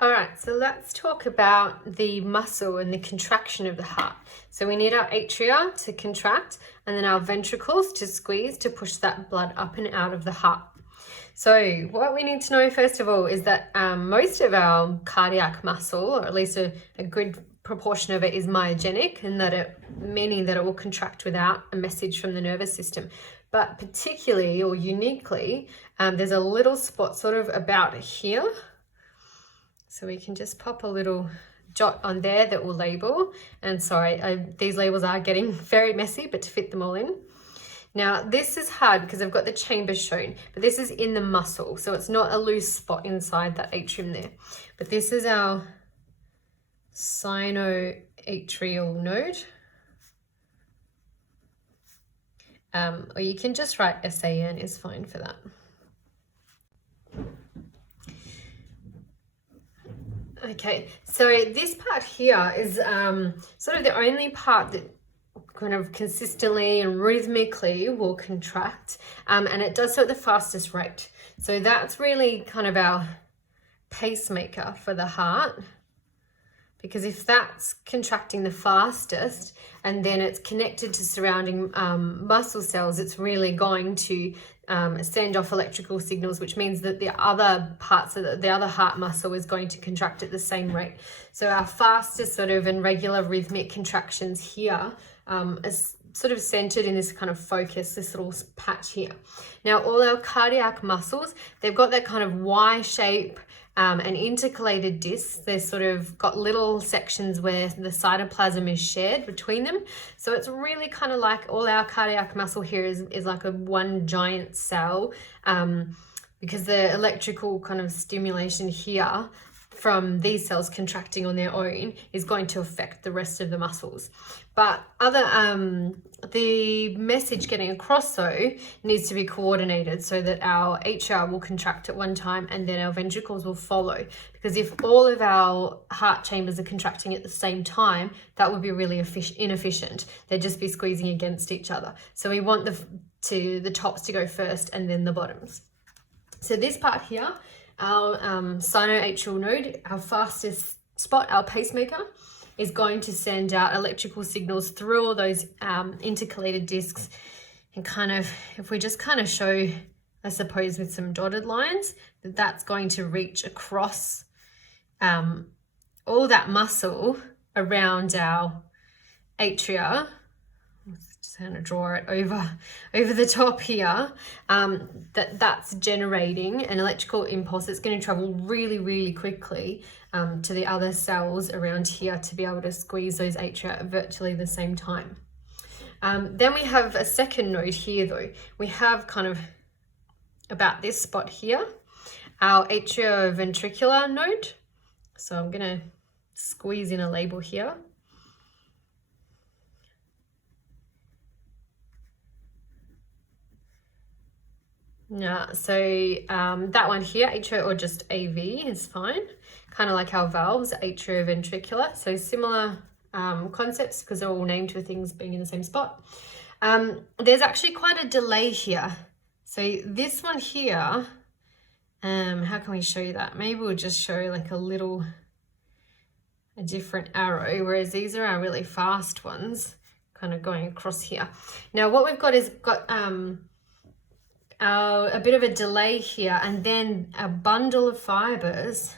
All right, so let's talk about the muscle and the contraction of the heart. So we need our atria to contract and then our ventricles to squeeze to push that blood up and out of the heart. So what we need to know first of all is that most of our cardiac muscle, or at least a good proportion of it, is myogenic, and meaning that it will contract without a message from the nervous system. But particularly or uniquely, there's a little spot sort of about here. So we can just pop a little jot on there that will label. And sorry, these labels are getting very messy, but to fit them all in. Now this is hard because I've got the chambers shown, but this is in the muscle. So it's not a loose spot inside that atrium there. But this is our sinoatrial node. Or you can just write SAN is fine for that. Okay, so this part here is sort of the only part that kind of consistently and rhythmically will contract, and it does so at the fastest rate. So that's really kind of our pacemaker for the heart, because if that's contracting the fastest and then it's connected to surrounding muscle cells, it's really going to send off electrical signals, which means that the other parts of the other heart muscle is going to contract at the same rate. So our fastest sort of and regular rhythmic contractions here is sort of centered in this kind of focus, this little patch here. Now all our cardiac muscles, they've got that kind of Y shape and intercalated discs. They're sort of got little sections where the cytoplasm is shared between them. So it's really kind of like all our cardiac muscle here is like a one giant cell, because the electrical kind of stimulation here from these cells contracting on their own is going to affect the rest of the muscles. But the message getting across though needs to be coordinated so that our atria will contract at one time and then our ventricles will follow. Because if all of our heart chambers are contracting at the same time, that would be really inefficient. They'd just be squeezing against each other. So we want the tops to go first and then the bottoms. So this part here, our sinoatrial node, our fastest spot, our pacemaker, is going to send out electrical signals through all those intercalated discs. And kind of, if we just kind of show, I suppose, with some dotted lines, that's going to reach across all that muscle around our atria. Just going to draw it over the top here. That's generating an electrical impulse that's going to travel really, really quickly to the other cells around here to be able to squeeze those atria at virtually the same time. Then we have a second node here though. We have kind of about this spot here, our atrioventricular node. So I'm going to squeeze in a label here. Yeah, so that one here, atrio or just AV is fine. Kind of like our valves, atrioventricular. So similar concepts because they're all named for things being in the same spot. There's actually quite a delay here. So this one here, how can we show you that? Maybe we'll just show like a different arrow, whereas these are our really fast ones kind of going across here. Now what we've got is a bit of a delay here, and then a bundle of fibers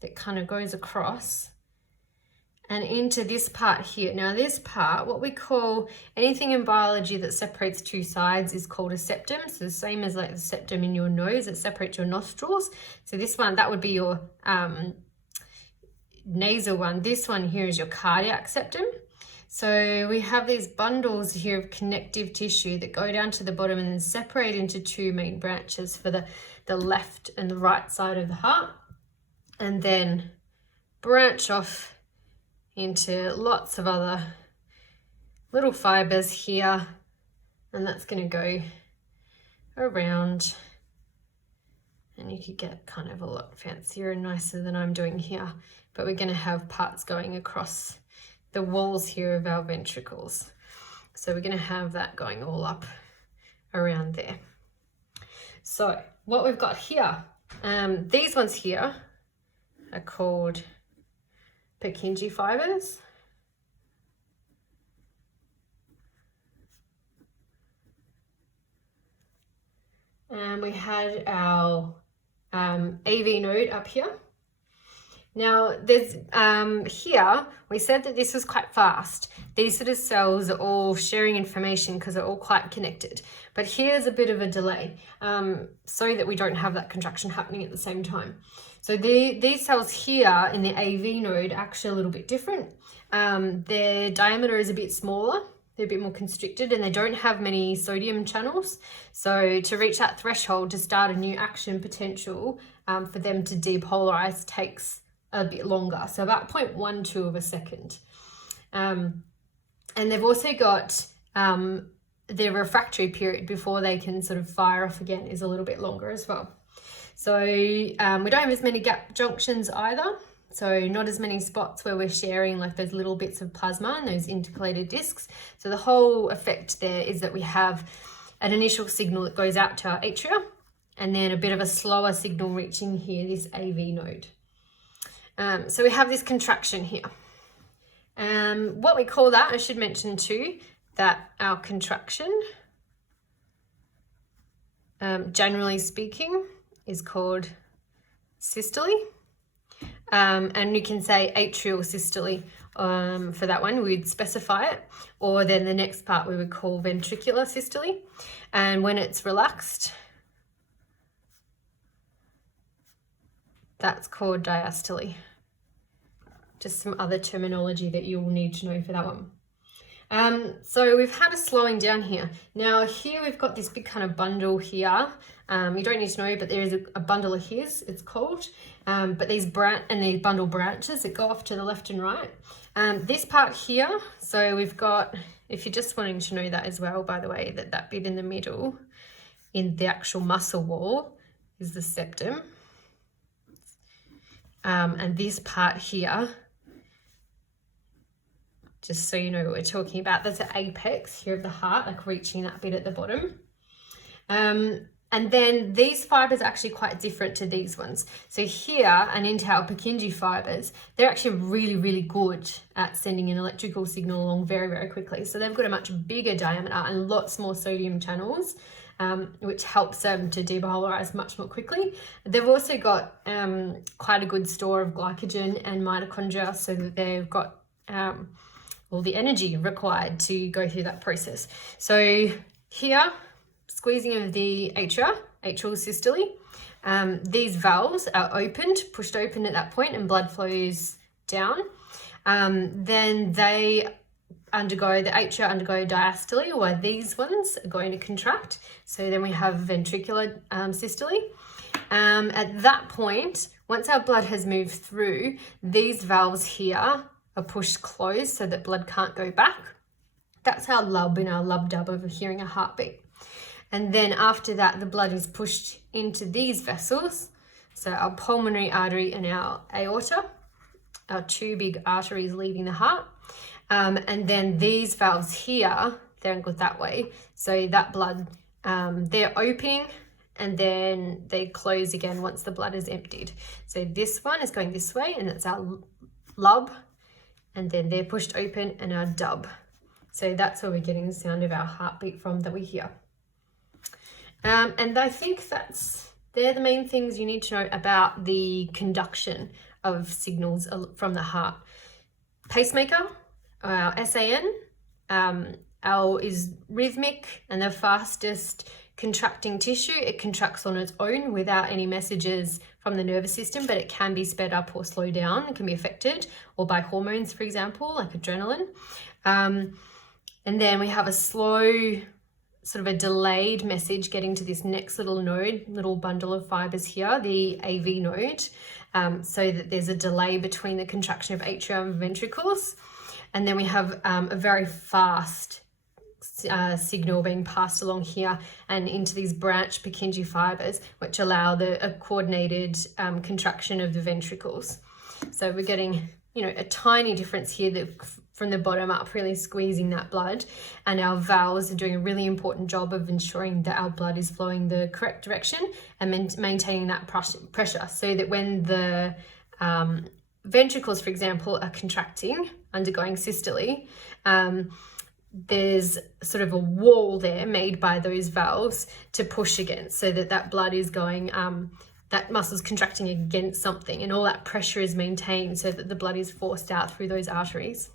that kind of goes across and into this part here. Now this part, what we call, anything in biology that separates two sides is called a septum. So the same as like the septum in your nose that separates your nostrils. So this one, that would be your nasal one. This one here is your cardiac septum. So we have these bundles here of connective tissue that go down to the bottom and then separate into two main branches for the left and the right side of the heart, and then branch off into lots of other little fibers here, and that's going to go around, and you could get kind of a lot fancier and nicer than I'm doing here, but we're going to have parts going across the walls here of our ventricles. So we're going to have that going all up around there. So what we've got here, these ones here are called Purkinje fibers. And we had our AV node up here. Now there's here, we said that this was quite fast. These sort of cells are all sharing information because they're all quite connected. But here's a bit of a delay so that we don't have that contraction happening at the same time. So these cells here in the AV node are actually a little bit different. Their diameter is a bit smaller. They're a bit more constricted and they don't have many sodium channels. So to reach that threshold to start a new action potential for them to depolarize takes a bit longer. So about 0.12 of a second. And they've also got their refractory period before they can sort of fire off again is a little bit longer as well. So we don't have as many gap junctions either. So not as many spots where we're sharing like those little bits of plasma and those intercalated discs. So the whole effect there is that we have an initial signal that goes out to our atria and then a bit of a slower signal reaching here, this AV node. So we have this contraction here. What we call that, I should mention too, that our contraction, generally speaking, is called systole. And you can say atrial systole for that one, we'd specify it. Or then the next part we would call ventricular systole. And when it's relaxed, that's called diastole. Just some other terminology that you'll need to know for that one. So we've had a slowing down here. Now here we've got this big kind of bundle here. You don't need to know, but there is a bundle of hairs, it's called. But these bundle branches that go off to the left and right. This part here, so we've got, if you're just wanting to know that as well, by the way, that bit in the middle in the actual muscle wall is the septum. And this part here, just so you know what we're talking about, that's the apex here of the heart, like reaching that bit at the bottom. And then these fibers are actually quite different to these ones. So here and into our Purkinje fibers, they're actually really, really good at sending an electrical signal along very, very quickly. So they've got a much bigger diameter and lots more sodium channels, which helps them to depolarize much more quickly. They've also got quite a good store of glycogen and mitochondria, so that they've got all the energy required to go through that process. So here, squeezing of the atrial systole, these valves are opened, pushed open at that point, and blood flows down. Then the atria undergo diastole, while these ones are going to contract. So then we have ventricular systole. At that point, once our blood has moved through, these valves here are pushed closed so that blood can't go back. That's our lub in our lub dub of hearing a heartbeat. And then after that, the blood is pushed into these vessels. So our pulmonary artery and our aorta, our two big arteries leaving the heart. And then these valves here, they're angled that way. So that blood, they're opening and then they close again once the blood is emptied. So this one is going this way and that's our lub. And then they're pushed open and our dub. So that's where we're getting the sound of our heartbeat from that we hear. And I think they're the main things you need to know about the conduction of signals from the heart. Pacemaker, our SAN, is rhythmic and the fastest contracting tissue. It contracts on its own without any messages from the nervous system, but it can be sped up or slowed down. It can be affected or by hormones, for example, like adrenaline. And then we have a slow, sort of a delayed message getting to this next little bundle of fibers here, the AV node, so that there's a delay between the contraction of atria and ventricles. And then we have a very fast signal being passed along here and into these branched Purkinje fibers, which allow a coordinated contraction of the ventricles. So we're getting, a tiny difference here that from the bottom up, really squeezing that blood, and our valves are doing a really important job of ensuring that our blood is flowing the correct direction and maintaining that pressure, so that when the ventricles, for example, are contracting, undergoing systole, there's sort of a wall there made by those valves to push against, so that that blood is going, that muscle's contracting against something, and all that pressure is maintained so that the blood is forced out through those arteries.